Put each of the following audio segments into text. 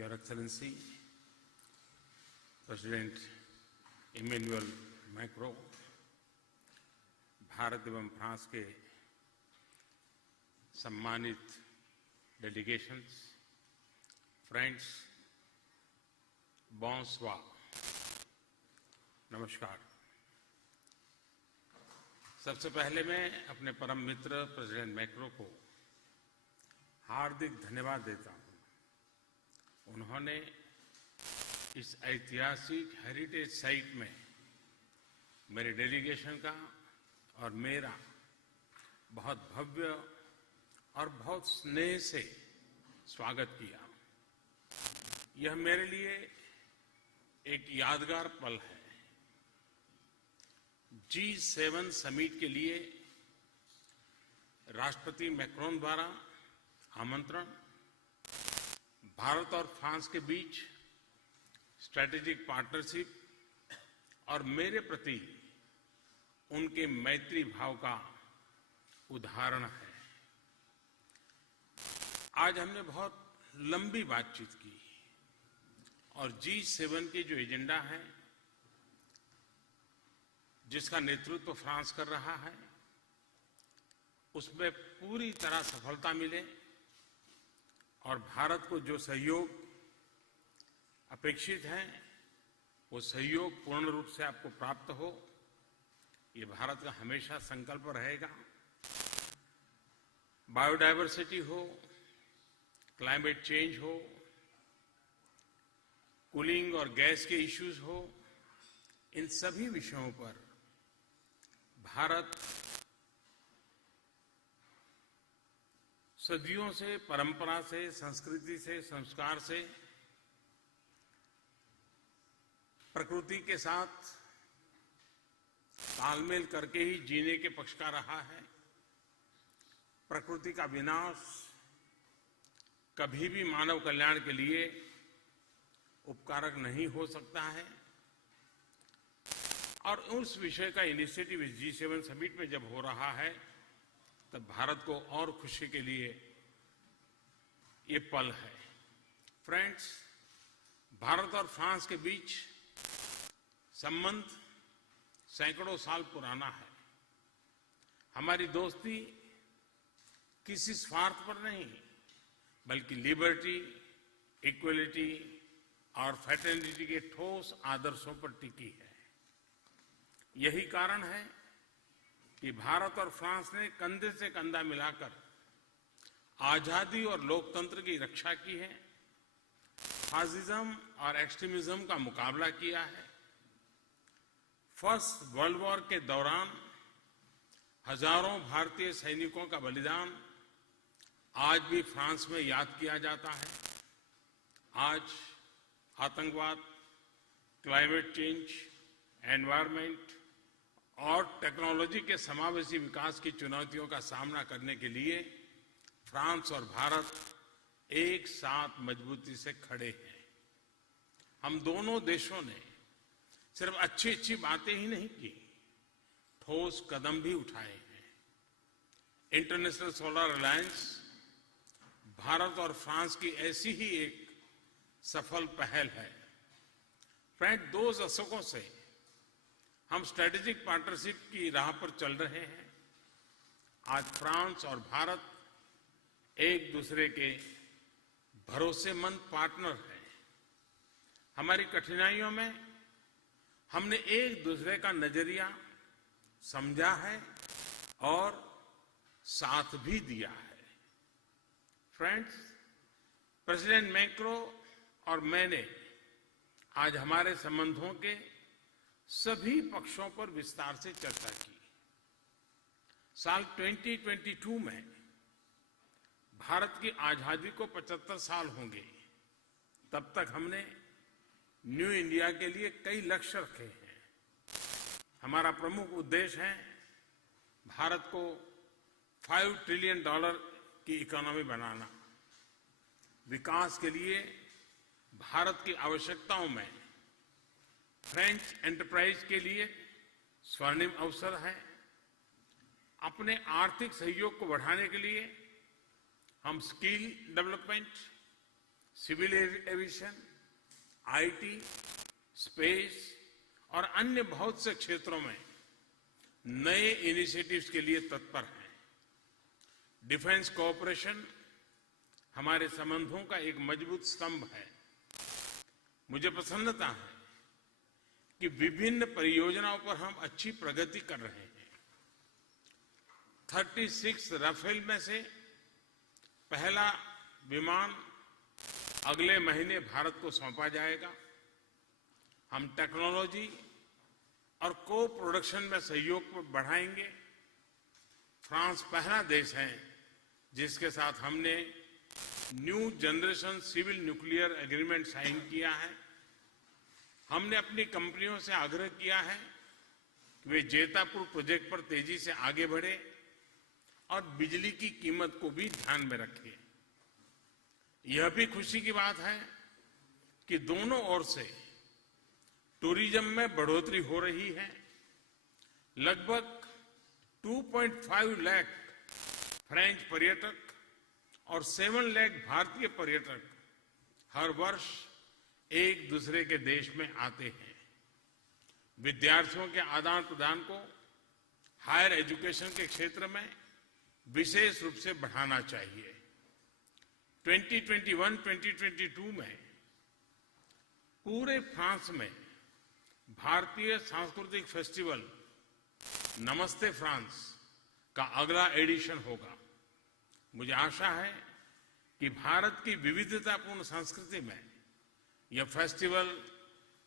Your Excellency, President Emmanuel Macron, Bharat एवं France के सम्मानित डेलीगेशंस, फ्रेंड्स, bonsoir, नमस्कार। सबसे पहले मैं अपने परम मित्र प्रेसिडेंट मैक्रो को हार्दिक धन्यवाद देता हूं। उन्होंने इस ऐतिहासिक हेरिटेज साइट में मेरे डेलीगेशन का और मेरा बहुत भव्य और बहुत स्नेह से स्वागत किया। यह मेरे लिए एक यादगार पल है। G7 समिट के लिए राष्ट्रपति मैक्रोन द्वारा आमंत्रण, भारत और फ्रांस के बीच स्ट्रैटेजिक पार्टनरशिप और मेरे प्रति उनके मैत्री भाव का उदाहरण है। आज हमने बहुत लंबी बातचीत की और G7 के जो एजेंडा है, जिसका नेतृत्व फ्रांस कर रहा है, उसमें पूरी तरह सफलता मिले और भारत को जो सहयोग अपेक्षित है वो सहयोग पूर्ण रूप से आपको प्राप्त हो, ये भारत का हमेशा संकल्प रहेगा। बायोडायवर्सिटी हो, क्लाइमेट चेंज हो, कूलिंग और गैस के इश्यूज हो, इन सभी विषयों पर भारत सदियों से, परंपरा से, संस्कृति से, संस्कार से प्रकृति के साथ तालमेल करके ही जीने के पक्ष का रहा है। प्रकृति का विनाश कभी भी मानव कल्याण के लिए उपकारक नहीं हो सकता है और उस विषय का इनिशिएटिव इस G7 समिट में जब हो रहा है, तब भारत को और खुशी के लिए ये पल है। फ्रेंड्स, भारत और फ्रांस के बीच संबंध सैकड़ों साल पुराना है। हमारी दोस्ती किसी स्वार्थ पर नहीं, बल्कि लिबर्टी, इक्वलिटी और फ्रेटर्निटी के ठोस आदर्शों पर टिकी है। यही कारण है कि भारत और फ्रांस ने कंधे से कंधा मिलाकर आजादी और लोकतंत्र की रक्षा की है, फासिज्म और एक्सट्रीमिज्म का मुकाबला किया है। फर्स्ट वर्ल्ड वॉर के दौरान हजारों भारतीय सैनिकों का बलिदान आज भी फ्रांस में याद किया जाता है। आज आतंकवाद, क्लाइमेट चेंज, एनवायरनमेंट और टेक्नोलॉजी के समावेशी विकास की चुनौतियों का सामना करने के लिए फ्रांस और भारत एक साथ मजबूती से खड़े हैं। हम दोनों देशों ने सिर्फ अच्छी अच्छी बातें ही नहीं की, ठोस कदम भी उठाए हैं। इंटरनेशनल सोलर अलायंस भारत और फ्रांस की ऐसी ही एक सफल पहल है। फ्रेंड, 2 दशकों से हम स्ट्रैटेजिक पार्टनरशिप की राह पर चल रहे हैं। आज फ्रांस और भारत एक दूसरे के भरोसेमंद पार्टनर हैं। हमारी कठिनाइयों में हमने एक दूसरे का नजरिया समझा है और साथ भी दिया है। फ्रेंड्स, प्रेसिडेंट मैक्रो और मैंने आज हमारे संबंधों के सभी पक्षों पर विस्तार से चर्चा की। साल 2022 में भारत की आजादी को 75 साल होंगे। तब तक हमने न्यू इंडिया के लिए कई लक्ष्य रखे हैं। हमारा प्रमुख उद्देश्य है भारत को $5 ट्रिलियन की इकोनॉमी बनाना। विकास के लिए भारत की आवश्यकताओं में फ्रेंच एंटरप्राइज के लिए स्वर्णिम अवसर है। अपने आर्थिक सहयोग को बढ़ाने के लिए हम skill development, civil aviation, IT, space और अन्य बहुत से क्षेत्रों में नए इनिशिएटिव्स के लिए तत्पर हैं। डिफेंस कोऑपरेशन हमारे संबंधों का एक मजबूत स्तंभ है। मुझे प्रसन्नता है कि विभिन्न परियोजनाओं पर हम अच्छी प्रगति कर रहे हैं। 36 राफेल में से पहला विमान अगले महीने भारत को सौंपा जाएगा। हम टेक्नोलॉजी और को प्रोडक्शन में सहयोग को बढ़ाएंगे। फ्रांस पहला देश है जिसके साथ हमने new generation civil nuclear agreement sign किया है। हमने अपनी कंपनियों से आग्रह किया है कि वे जेतापुर प्रोजेक्ट पर तेजी से आगे बढ़े और बिजली की कीमत को भी ध्यान में रखें। यह भी खुशी की बात है कि दोनों ओर से टूरिज्म में बढ़ोतरी हो रही है। लगभग 2.5 लाख फ्रेंच पर्यटक और 7 लाख भारतीय पर्यटक हर वर्ष एक दूसरे के देश में आते हैं। विद्यार्थियों के आदान प्रदान को हायर एजुकेशन के क्षेत्र में विशेष रूप से बढ़ाना चाहिए। 2021-2022 में पूरे फ्रांस में भारतीय सांस्कृतिक फेस्टिवल नमस्ते फ्रांस का अगला एडिशन होगा। मुझे आशा है कि भारत की विविधतापूर्ण संस्कृति में यह फेस्टिवल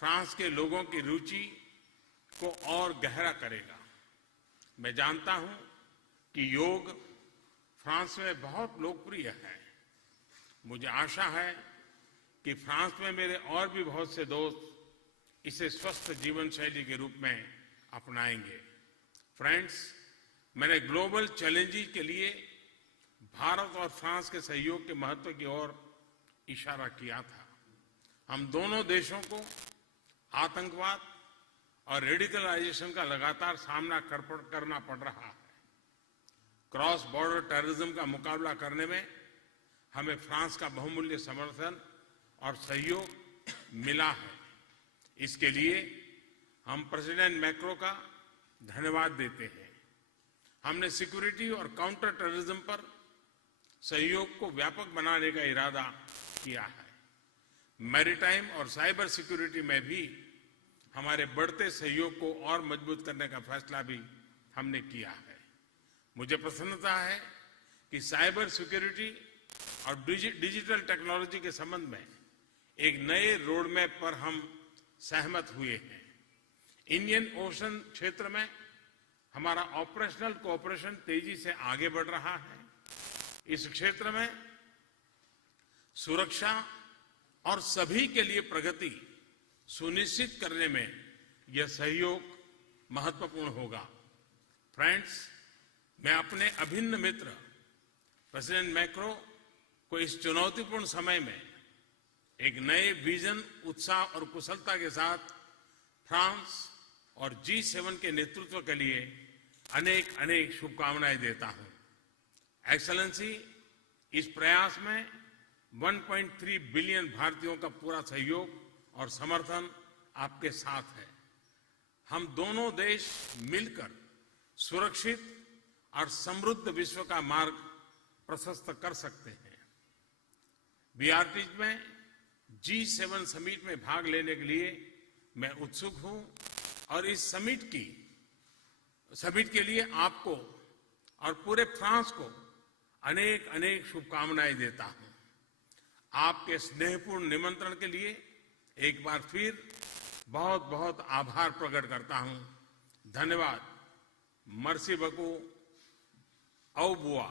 फ्रांस के लोगों की रुचि को और गहरा करेगा। मैं जानता हूं कि योग फ्रांस में बहुत लोकप्रिय है। मुझे आशा है कि फ्रांस में मेरे और भी बहुत से दोस्त इसे स्वस्थ जीवन शैली के रूप में अपनाएंगे। फ्रेंड्स, मैंने ग्लोबल चैलेंजेस के लिए भारत और फ्रांस के सहयोग के महत्व की ओर इशारा किया था। हम दोनों देशों को आतंकवाद और रेडिकलाइजेशन का लगातार सामना करना पड़ रहा है। क्रॉस बॉर्डर टेररिज्म का मुकाबला करने में हमें फ्रांस का बहुमूल्य समर्थन और सहयोग मिला है। इसके लिए हम प्रेसिडेंट मैक्रो का धन्यवाद देते हैं। हमने सिक्योरिटी और काउंटर टेररिज्म पर सहयोग को व्यापक बनाने का इरादा किया है। मैरीटाइम और साइबर सिक्योरिटी में भी हमारे बढ़ते सहयोग को और मजबूत करने का फैसला भी हमने किया है। मुझे प्रसन्नता है कि साइबर सिक्योरिटी और डिजिटल टेक्नोलॉजी के संबंध में एक नए रोड मैप पर हम सहमत हुए हैं। इंडियन ओशन क्षेत्र में हमारा ऑपरेशनल कोऑपरेशन तेजी से आगे बढ़ रहा है। इस क्षेत्र में सुरक्षा और सभी के लिए प्रगति सुनिश्चित करने में यह सहयोग महत्वपूर्ण होगा। फ्रेंड्स, मैं अपने अभिन्न मित्र प्रेसिडेंट मैक्रो को इस चुनौतीपूर्ण समय में एक नए विजन, उत्साह और कुशलता के साथ फ्रांस और G7 के नेतृत्व के लिए अनेक अनेक शुभकामनाएं देता हूं। एक्सेलेंसी, इस प्रयास में 1.3 बिलियन भारतीयों का पूरा सहयोग और समर्थन आपके साथ है। हम दोनों देश मिलकर सुरक्षित और समृद्ध विश्व का मार्ग प्रशस्त कर सकते हैं। बीआरटीज में G7 समिट में भाग लेने के लिए मैं उत्सुक हूं और इस समिट के लिए आपको और पूरे फ्रांस को अनेक अनेक शुभकामनाएं देता हूं। आपके स्नेहपूर्ण निमंत्रण के लिए एक बार फिर बहुत बहुत आभार प्रकट करता हूं। धन्यवाद। मर्सी बकू। औ बुआ।